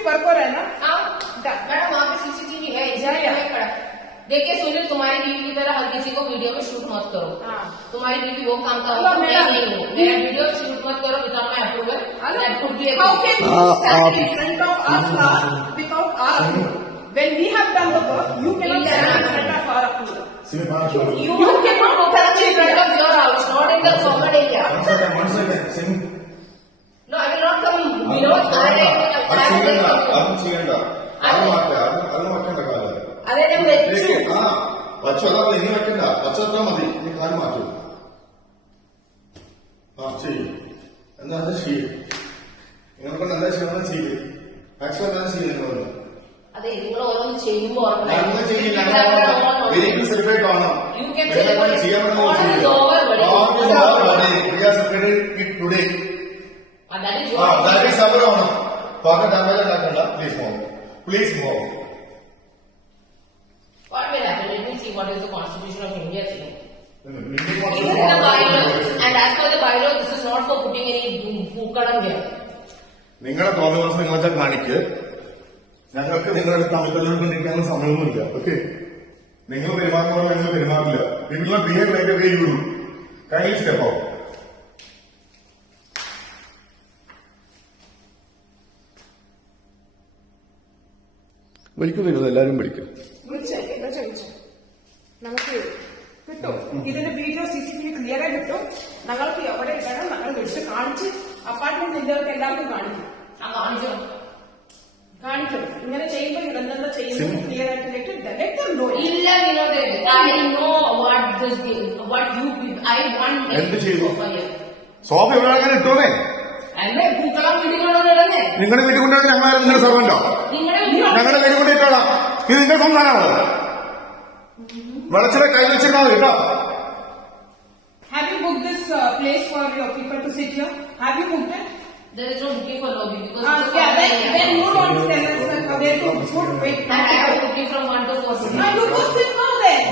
CCTV बरकर है ना? हाँ, मैडम वहाँ पे सीसीटीवी है देखिए सुनील तुम्हारी बीवी की तरह हर किसी को वीडियो में शूट मत करो। तुम्हारी बीवी वो काम का होगा मैं नहीं मेरा वीडियो शूट मत करो without my approval without when we have done dark you can you can അത് ചെയ്യണ്ട അത് ചെയ്യണ്ട അത് മാറ്റ അത് അത് മാറ്റേണ്ട കാലം അതെ വെച്ചു ആ വച്ചു ഇനി വെക്കണ്ട വച്ചാ ഇനി കാലം മാറ്റൂ ആ എന്നാ അത് ചെയ്യും നിങ്ങൾ കൊണ്ട് എന്താ ചെയ്യണം ചെയ്യും മാക്സിമം എന്താ ചെയ്യുന്നത് അതെ നിങ്ങൾ ചെയ്യുമ്പോൾ ഞങ്ങൾ ചെയ്യില്ല ഒരിക്കലും സെപ്പറേറ്റ് ആണോ ചെയ്യാൻ പറ്റുന്ന സെപ്പറേറ്റ് ടുഡേ അതായത് അവർ ഓണം ഫാദർ ഡാമേജ് ഉണ്ടാക്കണ്ട please move please move What will happen? Let me see what is the constitution of India saying. It is in the bylaw, and as per the bylaw, this is not for putting any pookalam here. നിങ്ങളെ തോന്നുന്ന നിങ്ങളൊക്കെ കാണിക്ക് ഞങ്ങൾക്ക് നിങ്ങളുടെ തമ്മിൽ കൊണ്ടിരിക്കാനുള്ള സമയമൊന്നുമില്ല okay നിങ്ങൾ പെരുമാറുമ്പോൾ ഞങ്ങൾ പെരുമാറില്ല നിങ്ങൾ behave like way you kindly step out വിളിക്കും വിനോദ് എല്ലാരും ചോദിച്ചു? നമുക്ക് കിട്ടും. ഇതിന്റെ video C C T V clear ആയി കിട്ടും. ഞങ്ങൾക്ക് എവിടെ ഇടണം ഞങ്ങൾ വിളിച്ച് കാണിച്ച് അപ്പാർട്ട്മെന്റ് എല്ലാവർക്കും കാണിക്കും. ആ കാണിക്കും ഇങ്ങനെ ചെയ്യുമ്പോൾ ഇതെന്താ ചെയ്യുന്നത്? ക്ലിയർ ആയിട്ട് ഇല്ല. Vinod I know what this what you I want എന്ത് ചെയ്തു? സോഫ അങ്ങനെ അല്ലേ? പൂക്കളം വീട്ടിൽ കൊണ്ടുവന്നിടന്നേ നിങ്ങളുടെ വീട്ടിൽ കൊണ്ടുവന്ന് ഞങ്ങളാരും നിങ്ങളുടെ സർവന്റോ നിങ്ങളുടെ ഞങ്ങളുടെ വീട്ടിൽ കൊണ്ടിട്ടോളാം ഇത് നിന്റെ സംസ്ഥാനമാണോ വെളച്ചിലെ കൈ വെച്ചിരുന്നാൽ മതി കേട്ടോ Have you booked this uh, place for your people to sit here? Have you booked it? There is no booking for lobby because Uh, it's a yeah, common then, area. then you don't tell us uh, where to put wait. And I have booking from one to four. Now you go sit now then.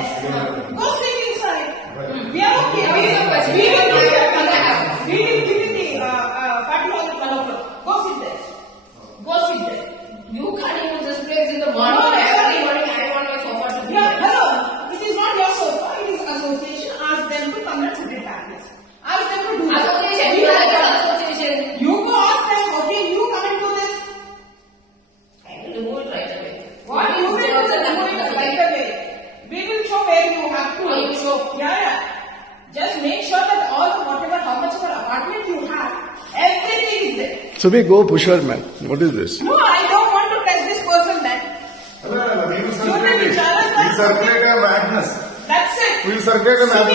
So we go push her, man. What is this? No, I don't want to touch this person, man. No, no, no. We will circulate a madness. That's it. We will circulate a madness.